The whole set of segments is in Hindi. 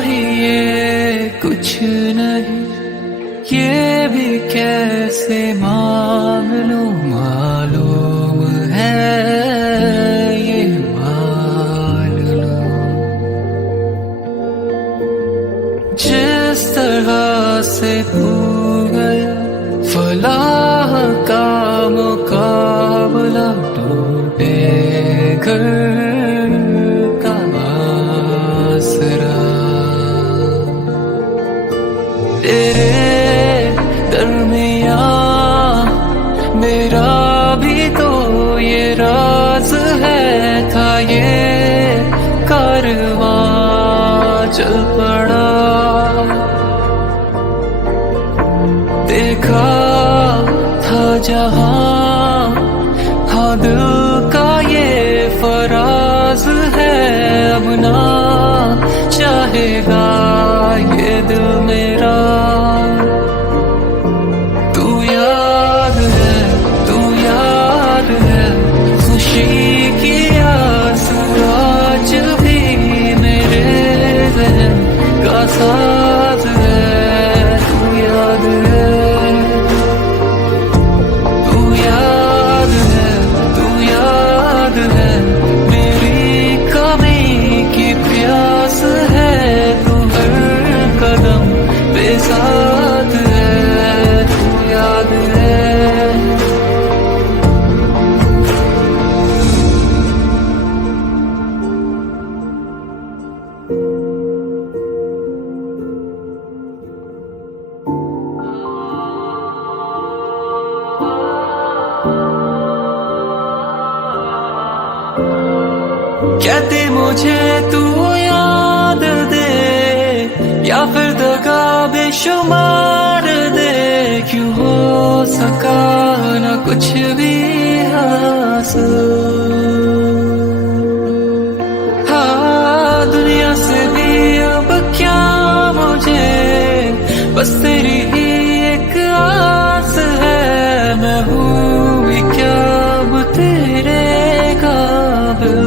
चाहिए कुछ नहीं, ये भी कैसे मांग लूं, मालूम है ये मान लो। जिस तरह से तू गया फलाह का मुकाबला, टूटे घर का आसरा। तेरे दरमियां मेरा भी तो ये राज है, था ये कारवां चल पड़ा। देखा था जहां, हाँ दिल का ये फराज है, अब ना चाहेगा ये दिल मेरा। तू याद है, तू याद है, खुशी की आंसू आज भी मेरे ज़हन का साथ है। तू याद है, तू याद है, तू याद है, मेरी कमी की प्यास है, तू हर कदम पे साथ है। तू याद है। कहते मुझे तू याद दे, या फिर दगा बेशुमार दे, क्यों हो सका न कुछ भी हासिल। हाँ दुनिया से भी अब क्या मुझे, बस तेरी ही एक आस है। मैं हूँ भी क्या अब तेरे काबिल,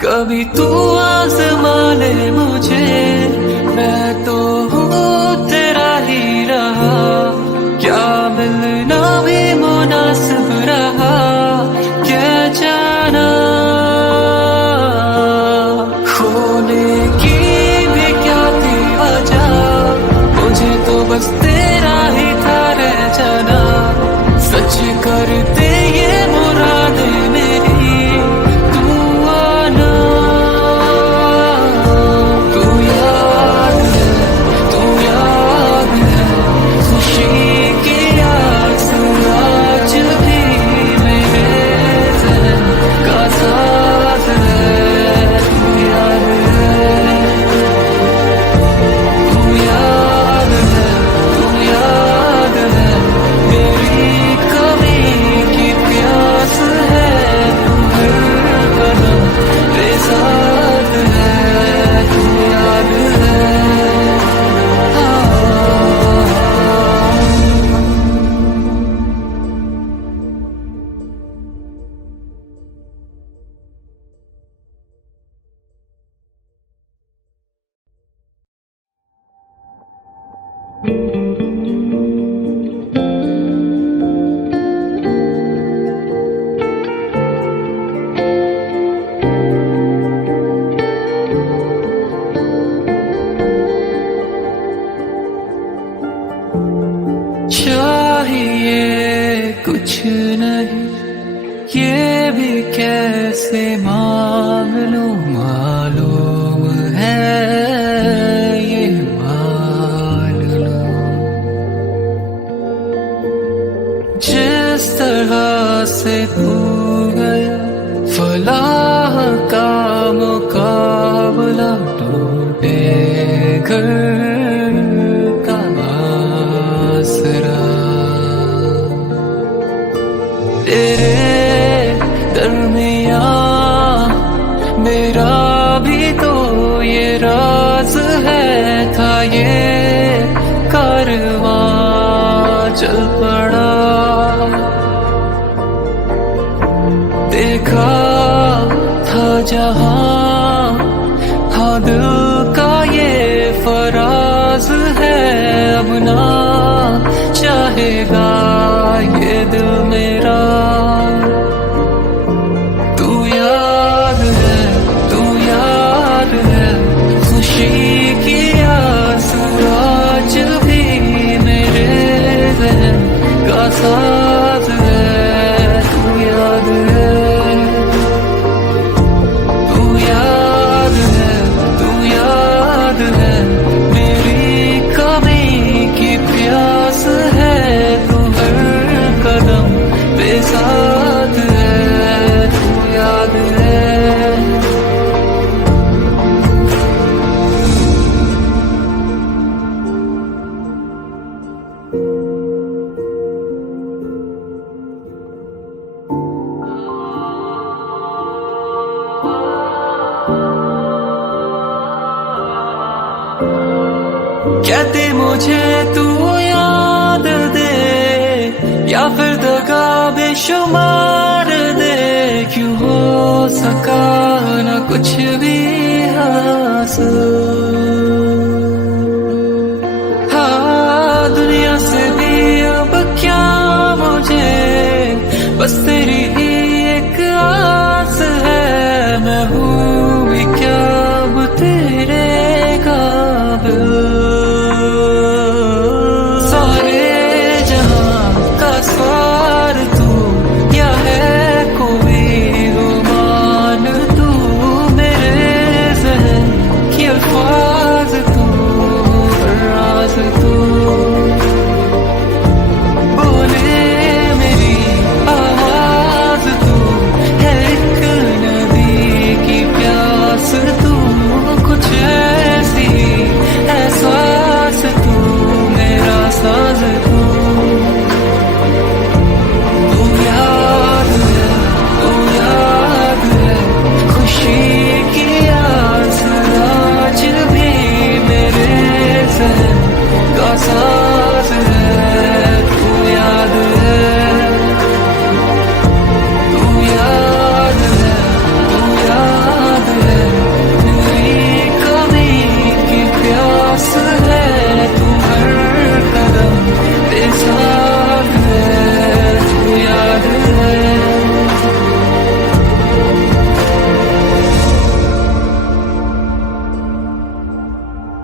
कभी तू आज़मा ले मुझे, मैं तो हूँ तेरा ही रहा। क्या मिलना भी मुनासिब रहा, क्या जाना खोने की भी क्या थी वजह। मुझे तो बस तेरा ही था रह जाना, सच करते ये मुरादे मेरी। तू याद है, तू चाहिए कुछ नहीं, ये भी कैसे मांग लूं, मालूम है ये मान लूं। जिस तरह से तू गया फलाह का मुकाबला, टूटे घर का आसरा। तेरे दरमियां मेरा भी तो ये राज है, था ये कारवां चल पड़ा। देखा था जहां, हाँ दिल का ये फराज है, अब ना चाहेगा ये दिल मेरा। तू याद है, तू याद है, खुशी की आस आज भी मेरे ज़हन का साथ है। तू याद है, तू याद है, तू याद है, मेरी कमी की प्यास है, तू हर कदम पे साथ है। तू याद है, कहते मुझे तू याद दे, या फिर दगा बेशुमार दे, क्यों हो सका न कुछ भी हासिल। हाँ दुनिया से भी अब क्या मुझे, बस तेरी ही एक आस है, मैं हूँ भी क्या अब तेरे काबिल।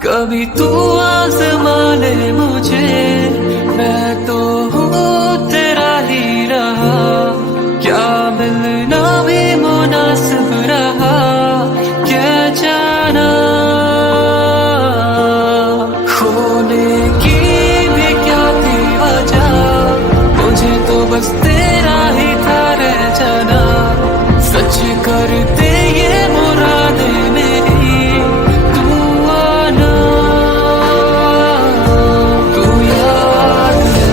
कभी तू आज़मा ले मुझे, मैं तो हूँ तेरा ही रहा, क्या मिलना भी मुनासिब रहा, क्या जाना खोने की भी क्या थी वजह, मुझे तो बस तेरा ही था रह जाना। सच करते ये मुरादे मेरी, तू आना। तू याद है,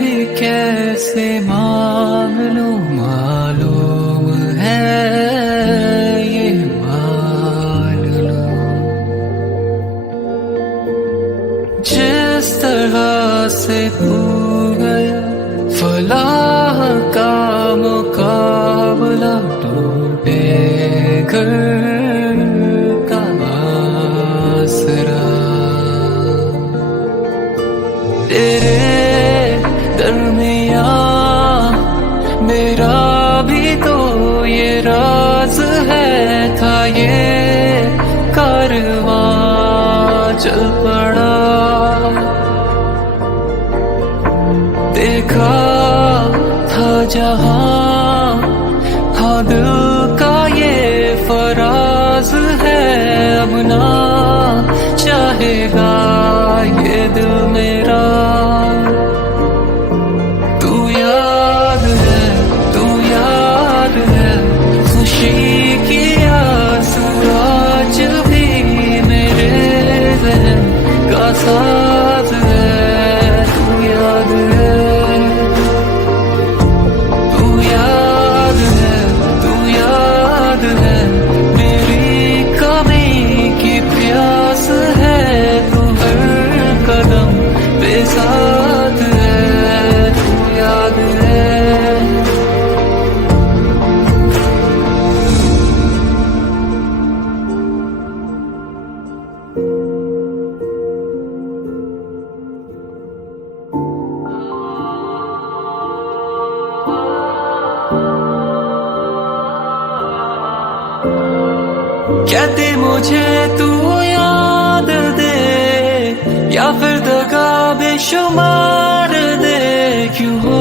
भी कैसे मांग लूं, मालूम है ये मान लो। जिस तरह से तू गया फलाह का मुकाबला, टूटे घर का आसरा। तेरे दरमियां मेरा भी तो ये राज है, था ये कारवां चल पड़ा। देखा था जहां, हाँ दिल का ये फराज है, अब ना चाहेगा ये दिल मेरा। तू याद है, तू याद है, खुशी की आंसू आज भी मेरे ज़हन का साथ है। तू याद है, तू याद है, तू याद है, मेरी कमी की प्यास है, तू हर कदम पे साथ है। तू याद है। कहते मुझे तू याद दे, या फिर दगा बेशुमार दे, क्यों हो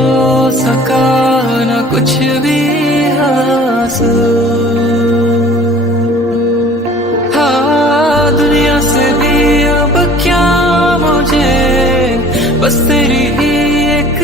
सका न कुछ भी हासिल। हाँ दुनिया से भी अब क्या मुझे, बस तेरी ही एक